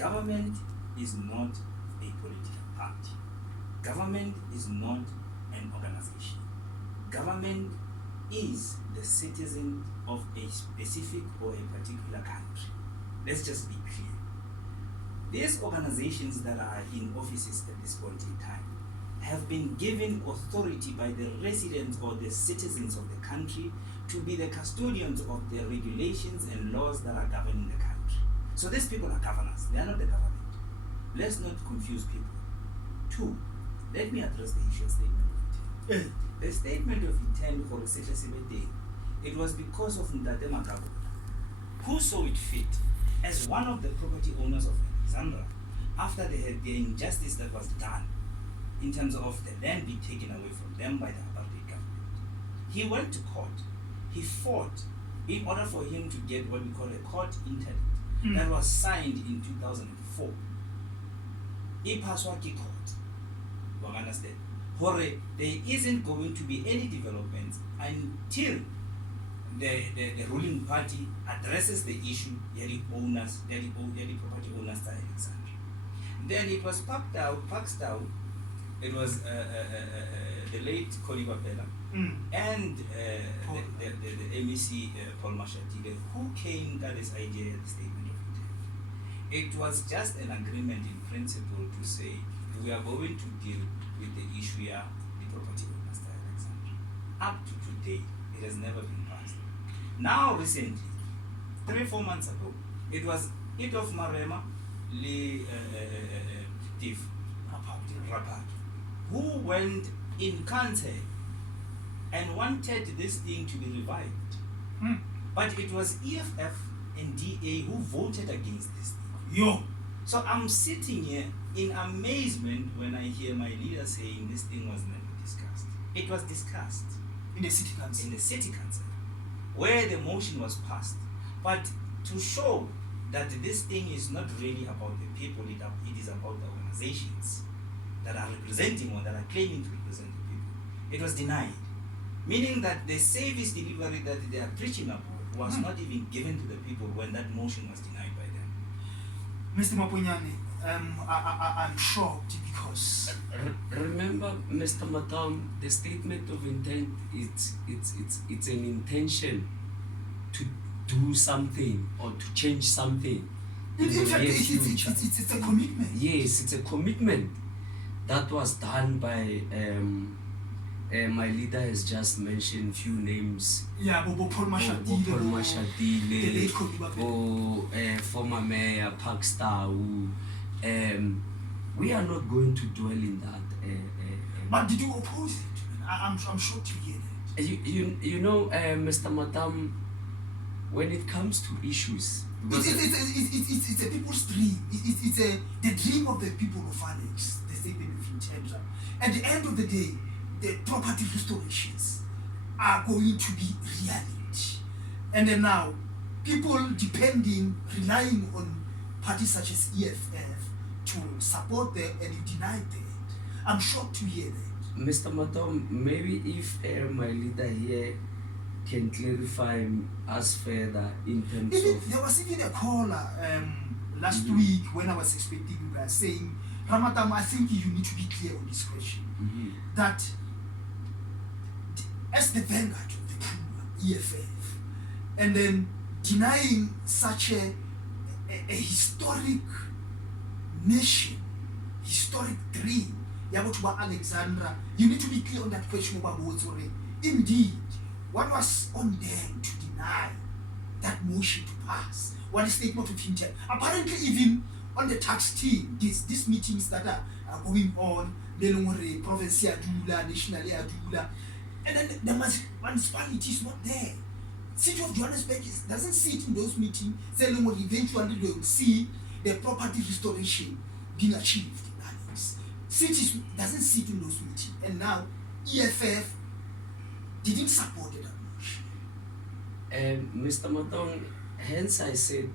Government is not a political party. Government is not an organization. Government is the citizen of a specific or a particular country. Let's just be clear. These organizations that are in offices at this point in time have been given authority by the residents or the citizens of the country to be the custodians of the regulations and laws that are governing the country. So these people are governors, they are not the government. Let's not confuse people. Two, let me address the issue of statement of intent. The statement of intent for Sehle, it was because of Ntate Makwela, who saw it fit as one of the property owners of Alexandra after they had the injustice that was done in terms of the land being taken away from them by the apartheid government. He went to court. He fought in order for him to get what we call a court interdict that was signed in 2004. Ipaswaki court. You understand? There isn't going to be any developments until the ruling party addresses the issue, the property owners at Alexandra. Then it was packed out. It was the late Connie Makwela and the MEC Paul Mashatile who came with this idea at the statement of intent. It was just an agreement in principle to say we are going to deal with the issue here, the property owners at Alexandra. Up to today, it has never been passed. Now recently, 3-4 months ago, it was Itof Marema Le Tif Rapat, who went in council and wanted this thing to be revived. But it was EFF and DA who voted against this thing. So I'm sitting here in amazement when I hear my leader saying this thing was never discussed. It was discussed in the city council. In the city council, where the motion was passed. But to show that this thing is not really about the people, it is about the organizations that are representing or that are claiming to represent the people. It was denied, meaning that the service delivery that they are preaching about was not even given to the people when that motion was denied by them. Mr. Mapowane, I'm shocked because remember, Mr. Matam, the statement of intent it's an intention to do something or to change something. It's a commitment. Yes, it's a commitment that was done by my leader has just mentioned few names. Yeah, Paul Mashatile, former mayor Parkstar. We are not going to dwell in that. But did you oppose it? I'm shocked to hear that. You know, Mr. Matam, when it comes to issues, it's a people's dream. It's the dream of the people of Alex. The statement of intent. At the end of the day, the property restorations are going to be reality. And then now, people relying on parties such as EFF to support them, and you deny that. I'm shocked to hear that. Mr. Matom, maybe if my leader here can clarify us further in terms of... There was even a caller last week when I was expecting you guys saying, Ramatam, I think you need to be clear on this question. That as the vanguard of the poor, EFF, and then denying such a historic nation, historic dream, Yabotuba Alexandra, you need to be clear on that question about Wotsore. Indeed, what was on them to deny that motion to pass? What is statement of intent? Apparently, even on the tax team, these meetings that are going on, the province Adula, national Adula, and then the municipality is not there. City of Johannesburg doesn't sit in those meetings, saying what eventually they will see the property restoration being achieved. Cities doesn't sit in those meetings, and now EFF didn't support that motion. Mr. Matong, hence I said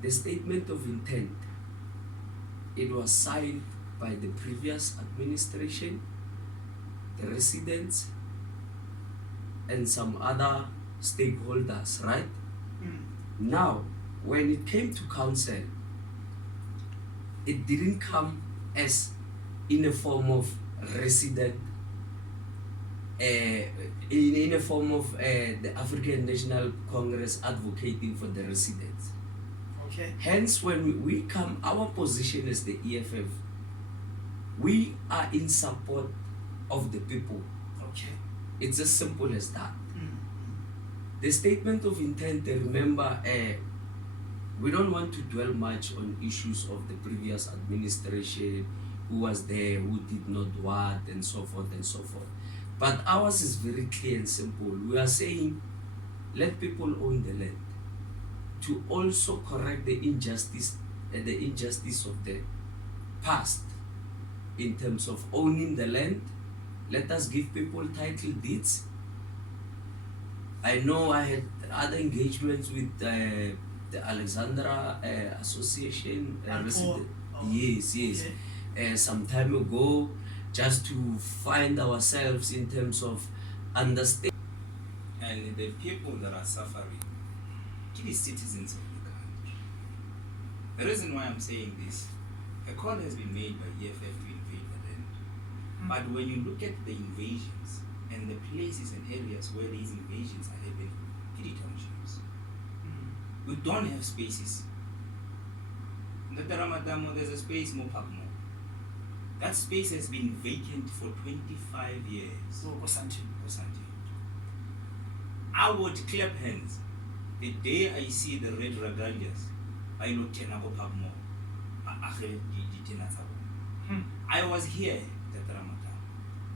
the statement of intent, it was signed by the previous administration, the residents, and some other stakeholders, right? Now, when it came to council, it didn't come as in a form of resident, in a form of the African National Congress advocating for the residents. Okay. Hence, when we come, our position as the EFF, we are in support of the people. Okay. It's as simple as that. Mm. The statement of intent, remember, we don't want to dwell much on issues of the previous administration, who was there, who did not what, and so forth and so forth. But ours is very clear and simple. We are saying, let people own the land, to also correct the injustice of the past in terms of owning the land. Let us give people title deeds. I know I had other engagements with the Alexandra Association resident. Yes. Okay. Some time ago, just to find ourselves in terms of understanding. And the people that are suffering, to the citizens of the country. The reason why I'm saying this, a call has been made by EFF to invade the land. But when you look at the invasions and the places and areas where these invasions are happening, key townships, we don't have spaces. In the Taramadamo, there's a space, Mopakmo. That space has been vacant for 25 years. So, Kosantin. I would clap hands the day I see the red regalias. I look Pagmo. I was here at Ramadan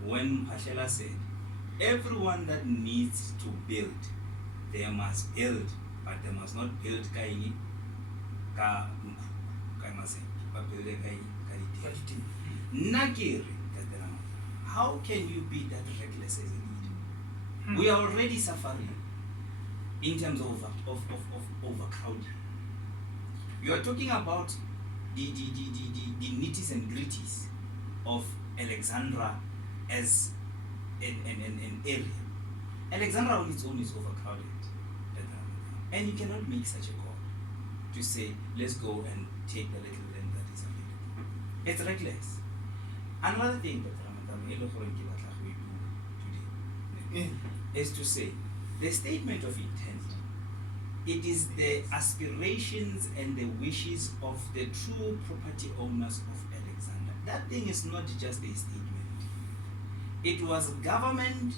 when Pashela said, everyone that needs to build, they must build, but they must not build Kaini Ka Kaimase, but build Nakiri. How can you be that reckless as a leader? We are already suffering in terms of overcrowding. You are talking about the nitties and gritties of Alexandra as an area. Alexandra on its own is overcrowded. And you cannot make such a call to say, let's go and take the little land that is available. It's reckless. Another thing that we do today is to say, the statement of intent, it is the aspirations and the wishes of the true property owners of Alexander. That thing is not just a statement. It was government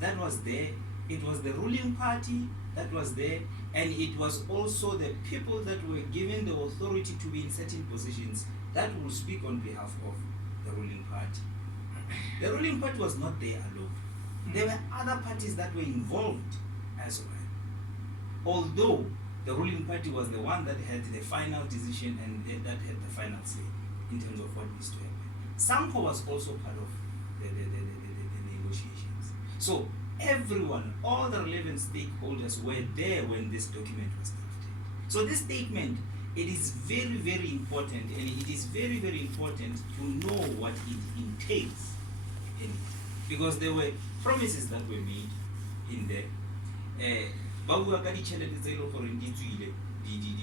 that was there, it was the ruling party that was there, and it was also the people that were given the authority to be in certain positions that will speak on behalf of the ruling party. The ruling party was not there alone. There were other parties that were involved as well. Although the ruling party was the one that had the final decision and that had the final say in terms of what needs to happen. Samco was also part of the negotiations. So everyone, all the relevant stakeholders were there when this document was drafted. So this statement, it is very, very important, and it is very, very important to know what it entails. Because there were promises that were made in there. The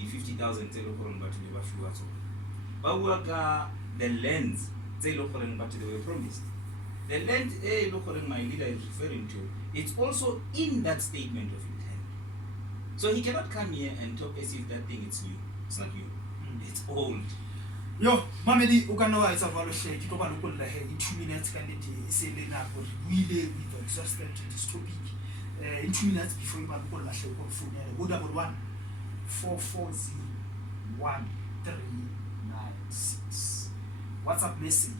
50,000 the lands they were promised. The land my leader is referring to, it's also in that statement of intent. So he cannot come here and talk as if that thing is new. It's not new. It's old. Yo, Mamedi, Uganda is a valuation. You can look at in 2 minutes. Can it say we've exhausted this topic in 2 minutes before you can call the show. What about 144013996? WhatsApp message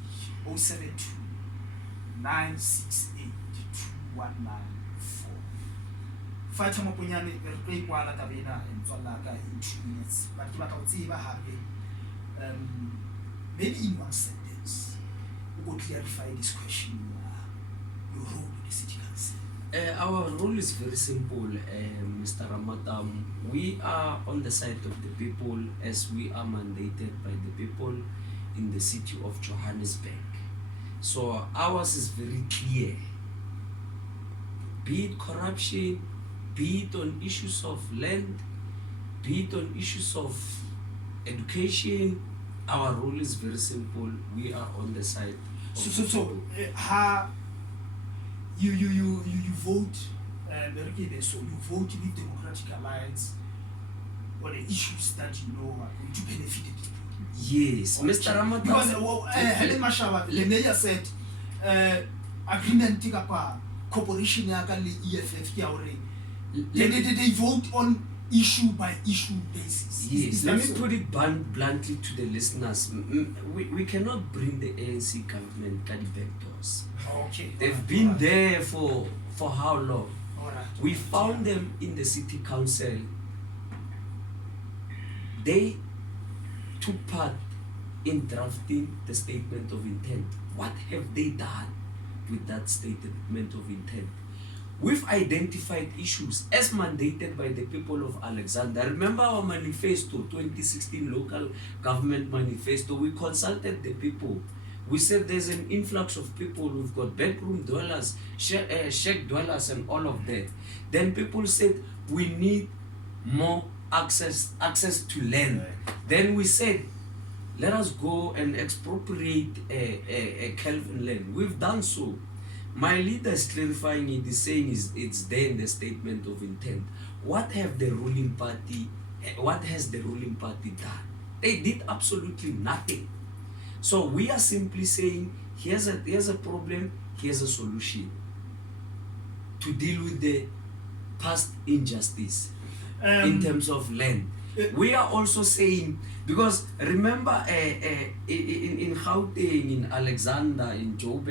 072 968 2194. Fight Mapowane, Makwela Tabena, and Zolaga in 2 minutes. But you might see maybe in one sentence, we will clarify this question, your role in the city council. Our role is very simple, Mr. Ramadan. We are on the side of the people as we are mandated by the people in the city of Johannesburg. So ours is very clear. Be it corruption, be it on issues of land, be it on issues of education, Our rule is very simple. We are on the side of So the people. how you vote so you vote with Democratic Alliance on the issues that you know are going to benefit the people. Yes, Mr. Ramata. Because Helen Mashaba, the mayor said agreement kapa corporation ya ka le EFF ki already. They vote on issue by issue basis. Yes, let me so? put it bluntly to the listeners. We cannot bring the ANC government at the back doors. Okay. They've been there for how long? All right. We found them in the city council. They took part in drafting the statement of intent. What have they done with that statement of intent? We've identified issues as mandated by the people of Alexander. Remember our manifesto, 2016 local government manifesto. We consulted the people. We said there's an influx of people. We've got bedroom dwellers, shack dwellers, and all of that. Then people said we need more access to land. Then we said, let us go and expropriate a Kelvin land. We've done so. My leader is clarifying it, is saying it's there in the statement of intent. What has the ruling party done? They did absolutely nothing. So we are simply saying, here's a problem, here's a solution to deal with the past injustice in terms of land. We are also saying, because remember in Gauteng, in Alexander, in Joburg,